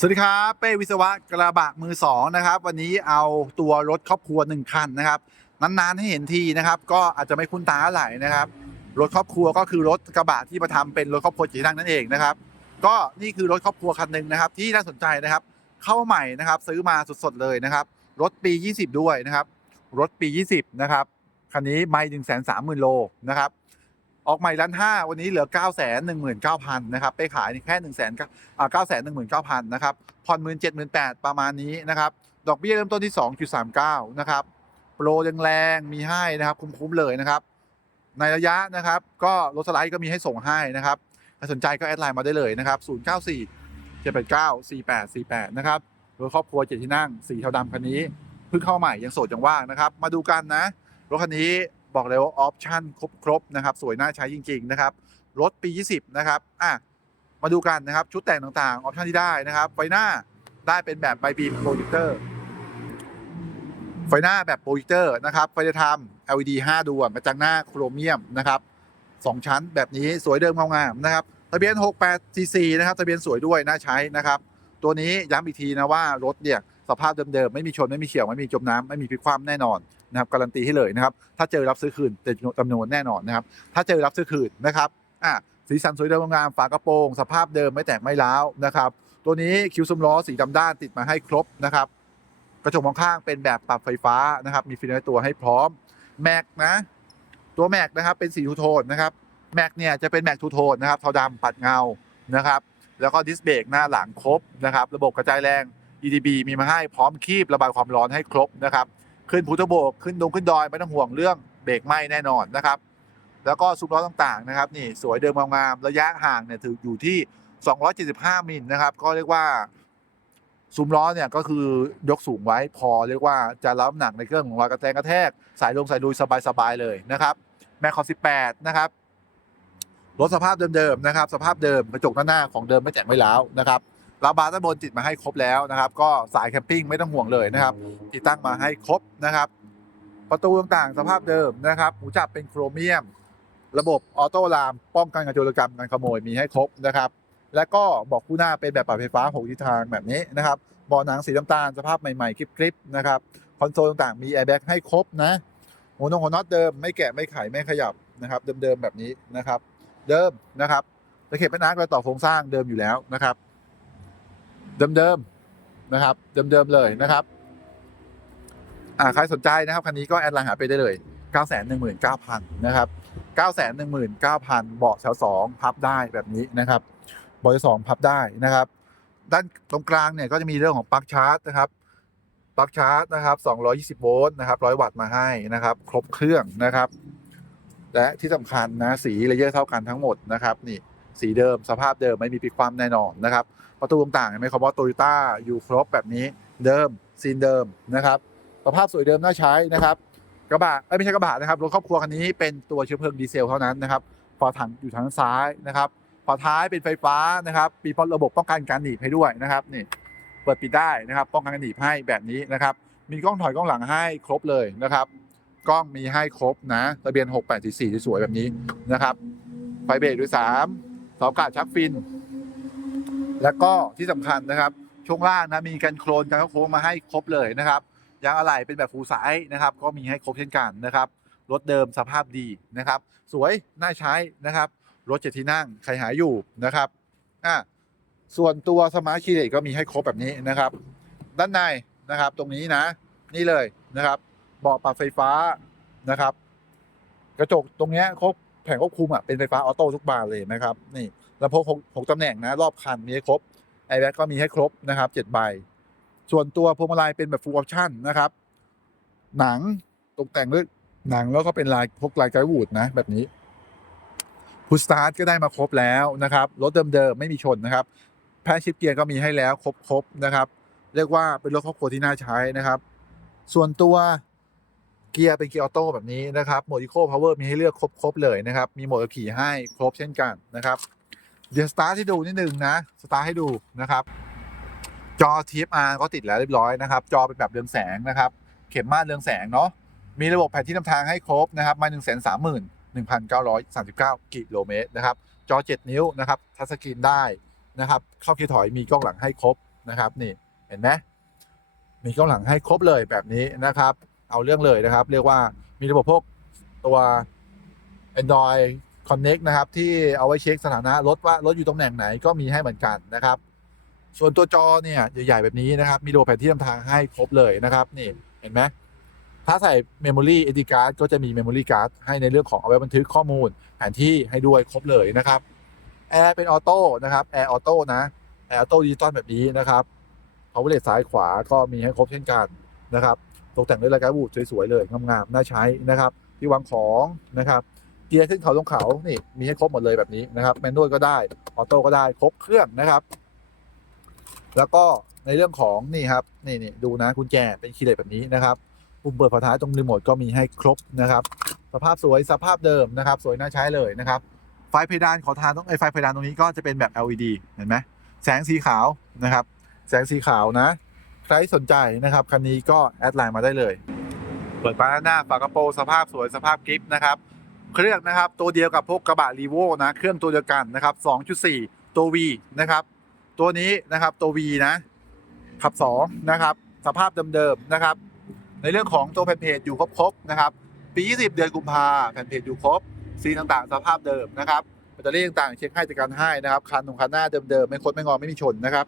สวัสดีครับ เป้วิศวะกระบะมือสองนะครับ วันนี้เอาตัวรถครอบครัวหนึ่งคันนะครับ นานๆให้เห็นทีนะครับ ก็อาจจะไม่คุ้นตาเท่าไหร่นะครับ รถครอบครัวก็คือรถกระบะที่มาทำเป็นรถครอบครัวจีนังนั่นเองนะครับ ก็นี่คือรถครอบครัวคันหนึ่งนะครับ ที่น่าสนใจนะครับ เข้าใหม่นะครับ ซื้อมาสดๆเลยนะครับ รถปี 20 ด้วยนะครับ รถปี 20 นะครับคันนี้ไม่หนึ่งแสนสามหมื่นโลนะครับ ออกใหม่ล้านห้าวันนี้เหลือ 9 1 9 0 0 0นะครับไปขายแค่1 0 0 0 0แสนอ่า9 1 9 0 0 0นะครับผ่อนหมื่นเจ็ดหมื่นแปดประมาณนี้นะครับดอกเบี้ยเริ่มต้นที่ 2.39นะครับโปรแรงๆมีให้นะครับคุ้มๆเลยนะครับ ในระยะนะครับก็รถสไลด์ก็มีให้ส่งให้นะครับถ้าสนใจก็แอดไลน์มาได้เลยนะครับ094 789 4848นะครับรถครอบครัวเจ็ดที่นั่งสีเทาดำคันนี้เพิ่งเข้าใหม่ยังโสดยังว่างนะครับ มาดูกันนะรถคันนี้ บอกเลยว่าออปชั่นครบๆนะครับ สวยน่าใช้จริง ๆ นะครับ รถปี 20 นะครับอะมาดูกันนะครับ ชุดแต่งต่างๆ ออปชั่นที่ได้นะครับ ไฟหน้าได้เป็นแบบไบบีมโปรเจคเตอร์ ไฟหน้าแบบโปรเจคเตอร์นะครับ ไฟจะทำ LED 5 ดวงกระจังหน้าโครเมียมนะครับสองชั้นแบบนี้สวยเดิมเงางามนะครับ ทะเบียน 68cc นะครับ ทะเบียนสวยด้วยน่าใช้นะครับ ตัวนี้ย้ำอีกทีนะว่ารถเนี่ยสภาพเดิมๆ ไม่มีชน ไม่มีเฉี่ยว ไม่มีจมน้ำไม่มีพลิกคว่ำแน่นอน นะครับการันตีให้เลยนะครับถ้าเจอรับซื้อคืนแต่จำนวนแน่นอนนะครับถ้าเจอรับซื้อคืนนะครับอะสีสันสวยเดิมงามฝากระโปรงสภาพเดิมไม่แตกไม่ร้าวนะครับตัวนี้คิวซุ้มล้อสีดำด้านติดมาให้ครบนะครับกระจกมองข้างเป็นแบบปรับไฟฟ้านะครับมีฟิล์มในตัวให้พร้อมแม็กนะตัวแม็กนะครับเป็นสีทูโทนนะครับแม็กเนี่ยจะเป็นแม็กทูโทนนะครับเทาดำปัดเงานะครับแล้วก็ดิสเบรกหน้าหลังครบนะครับ ระบบกระจายแรง EDB มีมาให้พร้อมคีบระบายความร้อนให้ครบนะครับ ขึ้นพุทธโบกขึ้นดงขึ้นดอยไม่ต้องห่วงเรื่องเบรกไหมแน่นอนนะครับ แล้วก็ซุ้มล้อต่างๆนะครับนี่สวยเดิมงามระยะห่างเนี่ยถืออยู่ที่ 275 มิลนะครับ ก็เรียกว่าซุ้มล้อเนี่ยก็คือยกสูงไว้พอเรียกว่าจะรับน้ำหนักในเครื่องของรอยกระแทกกระแทกสายลงสายลุยสบายๆเลยนะครับแมคคอ18 นะครับรถสภาพเดิมๆนะครับ สภาพเดิมกระจกหน้าของเดิมไม่แตกไม่ร้าวนะครับ ลาบาร์ด้านบนติดมาให้ครบแล้วนะครับ ก็สายแคมปิ้งไม่ต้องห่วงเลยนะครับ ติดตั้งมาให้ครบนะครับ ประตูต่างๆ สภาพเดิมนะครับหูจับเป็นโครเมียม ระบบออโต้ลามป้องกันการโจรกรรมการขโมยมีให้ครบนะครับ แล้วก็บอกคู่หน้าเป็นแบบปรับไฟฟ้า6ทิศทางแบบนี้นะครับบาะหนังสีน้ำตาลสภาพใหม่ๆคลิปๆนะครับคอนโซลต่างๆมีแอร์แบ็กให้ครบนะหัวนงหัวน็อตเดิมไม่แกะไม่ไขไม่ขยับนะครับ เดิมๆแบบนี้นะครับ เดิมนะครับตะเข็บเป็นอาร์คและต่อโครงสร้างเดิมอยู่แล้วนะครับ เดิมๆนะครับ เดิมๆเลยนะครับอ่าใครสนใจนะครับคันนี้ก็แอดไลน์หาไปได้เลย919,000นะครับ919,000เบาะแถว2พับได้แบบนี้นะครับเบาะแถวสองพับได้นะครับ ด้านตรงกลางเนี่ยก็จะมีเรื่องของปลั๊กชาร์จนะครับปลั๊กชาร์จนะครับ220โวลต์นะครับ100 วัตต์มาให้นะครับ ครบเครื่องนะครับ และที่สำคัญนะสีเลเยอร์เท่ากันทั้งหมดนะครับนี่ สีเดิมสภาพเดิมไม่มีพลิกคว่ำแน่นอนนะครับประตูต่างๆเห็นไหมครับว่าโตโยต้าอยู่ครบแบบนี้เดิมซีนเดิมนะครับสภาพสวยเดิมน่าใช้นะครับกระบะไม่ใช่กระบะนะครับรถครอบครัวคันนี้เป็นตัวเชื้อเพลิงดีเซลเท่านั้นนะครับฝาถังอยู่ทางซ้ายนะครับฝาท้ายเป็นไฟฟ้านะครับมีระบบป้องกันการหนีบให้ด้วยนะครับนี่เปิดปิดได้นะครับ ป้องกันการหนีบให้แบบนี้นะครับ มีกล้องถอยกล้องหลังให้ครบเลยนะครับ กล้องมีให้ครบนะทะเบียน 6844ที่สวยแบบนี้นะครับไฟเบรกด้วย3 เสาอากาชักฟิน แล้วก็ที่สำคัญนะครับ ช่วงล่างนะมีกันโครนกันโค้งมาให้ครบเลยนะครับยางอะไหล่เป็นแบบฟูลไซส์นะครับ ก็มีให้ครบเช่นกันนะครับรถเดิมสภาพดีนะครับ สวยน่าใช้นะครับรถเจ็ดที่นั่งใครหาอยู่นะครับอะส่วนตัวสมาร์ทคีย์เลสก็มีให้ครบแบบนี้นะครับ ด้านในนะครับ ตรงนี้นะ นี่เลยนะครับเบาะปรับไฟฟ้านะครับ กระจกตรงเนี้ยครบ ผงควบคุมอะเป็นไฟฟ้าออโต้ทุกบานเลยนะครับนี่ลำโพงหกหกตำแหน่งนะรอบคันมีให้ครบไอแบ็กก็มีให้ครบนะครับเจ็ดใบ ส่วนตัวพวงมาลัยเป็นแบบ full option นะครับ หนังตกแต่งด้วยหนังแล้วก็เป็นลายพวกลายไกด์วูดนะแบบนี้พุสตาร์ทก็ได้มาครบแล้วนะครับรถเดิมๆไม่มีชนนะครับ แพชชิปเกียร์ก็มีให้แล้วครบๆนะครับ เรียกว่าเป็นรถครอบครัวที่น่าใช้นะครับ ส่วนตัว กียร์เป็นเกียร์ออโต้แบบนี้นะครับโหมดอีโคพาวเวอร์มีให้เลือกครบๆเลยนะครับ มีโหมดขี่ให้ครบเช่นกันนะครับเดี๋ยวสตาร์ทให้ดูนิดนึงนะสตาร์ทให้ดูนะครับ จอ TFR ก็ติดแล้วเรียบร้อยนะครับ จอเป็นแบบเรืองแสงนะครับ เข็มมาดเรืองแสงเนาะมีระบบแผนที่นำทางให้ครบนะครับ มา 1 3 1 1,939 กิโลเมตรนะครับ จอ 7 นิ้วนะครับทัชสกรีนได้นะครับ เข้าเกียร์ถอยมีกล้องหลังให้ครบนะครับ นี่เห็นไหมมีกล้องหลังให้ครบเลยแบบนี้นะครับ เอาเรื่องเลยนะครับ เรียกว่ามีระบบพวกตัว Android Connect นะครับ ที่เอาไว้เช็คสถานะรถว่ารถอยู่ตำแหน่งไหนก็มีให้เหมือนกันนะครับ ส่วนตัวจอเนี่ยใหญ่ๆแบบนี้นะครับ มีระบบแผนที่นำทางให้ครบเลยนะครับนี่เห็นไหมถ้าใส่ Memory SD card ก็จะมี Memory card ให้ในเรื่องของเอาไว้บันทึกข้อมูลแผนที่ให้ด้วยครบเลยนะครับแอร์เป็นออโต้นะครับแอร์ออโต้นะแอร์ออโต้ดิจิตอลแบบนี้นะครับ power l e ซ้ายขวาก็มีให้ครบเช่นกัน นะครับตกแต่งด้วยลายการบูดสวยๆเลยงามๆน่าใช้นะครับ ที่วางของนะครับเกียร์ขึ้นเขาลงเขานี่มีให้ครบหมดเลยแบบนี้นะครับแมนนวลก็ได้ออโต้ก็ได้ครบเครื่องนะครับ แล้วก็ในเรื่องของนี่ครับนี่นี่ดูนะกุญแจเป็นคีย์เลสแบบนี้นะครับปุ่มเปิดฝาท้ายตรงรีโมทก็มีให้ครบนะครับ สภาพสวยสภาพเดิมนะครับ สวยน่าใช้เลยนะครับไฟเพดานขอทานต้องไอไฟเพดานตรงนี้ก็จะเป็นแบบ LED เห็นไหมแสงสีขาวนะครับ แสงสีขาวนะ ใครสนใจนะครับ คันนี้ก็แอดไลน์มาได้เลย เปิดฝาหน้าฝากระโปรงสภาพสวยสภาพกริปนะครับ เครื่องนะครับตัวเดียวกับพวกกระบะรีโวนะเครื่องตัวเดียวกันนะครับ 2.4 ตัว V นะครับ ตัวนี้นะครับตัว V นะขับ2นะครับสภาพเดิมๆนะครับ ในเรื่องของตัวแผ่นเพจอยู่ครบๆนะครับ ปี 20 เดือนกุมภาแผ่นเพจอยู่ครบซีต่างๆ สภาพเดิมนะครับแบตเตอรี่ต่างๆ เช็คให้จัดการให้นะครับคันของคันหน้าเดิมๆ ไม่คดไม่งอไม่มีชนนะครับ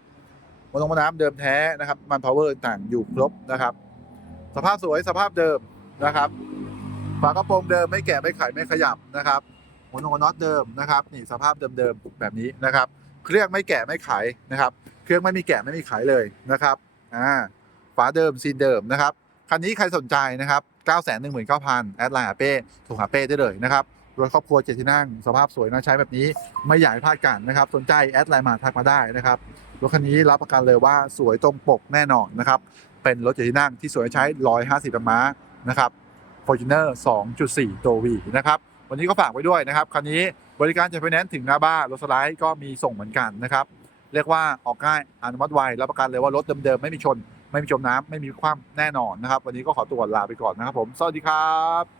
มนลงมาน้ำเดิมแท้นะครับ มันพาวเวอร์ต่างอยู่ครบนะครับ สภาพสวยสภาพเดิมนะครับฝากระโปรงเดิมไม่แกะไม่ไขไม่ขยับนะครับหัวโนน็อตเดิมนะครับนี่สภาพเดิมๆแบบนี้นะครับ เครื่องไม่แกะไม่ไขนะครับ เครื่องไม่มีแกะไม่มีไขเลยนะครับอ่าฝาเดิมซีนเดิมนะครับคันนี้ใครสนใจนะครับ 9 1 9 0 0 0แอดไลน์หาเป้ถูกหาเป้ได้เลยนะครับ รถครอบครัวเจ็ดที่นั่ง สภาพสวยน่าใช้แบบนี้ไม่อยากให้พลาดกันนะครับ สนใจแอดไลน์มาทักมาได้นะครับรถคันนี้รับประกันเลยว่าสวยตรงปกแน่นอนนะครับ เป็นรถเจ็ดที่นั่งที่สวยใช้ 150ม้านะครับ Fortuner 2.4 ตัว V นะครับ วันนี้ก็ฝากไว้ด้วยนะครับ คันนี้บริการจัดไฟแนนถึงหน้าบ้านรถสไลด์ก็มีส่งเหมือนกันนะครับ เรียกว่าออกง่ายอนุมัติไวรับประกันเลยว่ารถเดิมๆไม่มีชน ไม่มีจมน้ำไม่มีคว่ำแน่นอนนะครับ วันนี้ก็ขอตัวลาไปก่อนนะครับผม สวัสดีครับ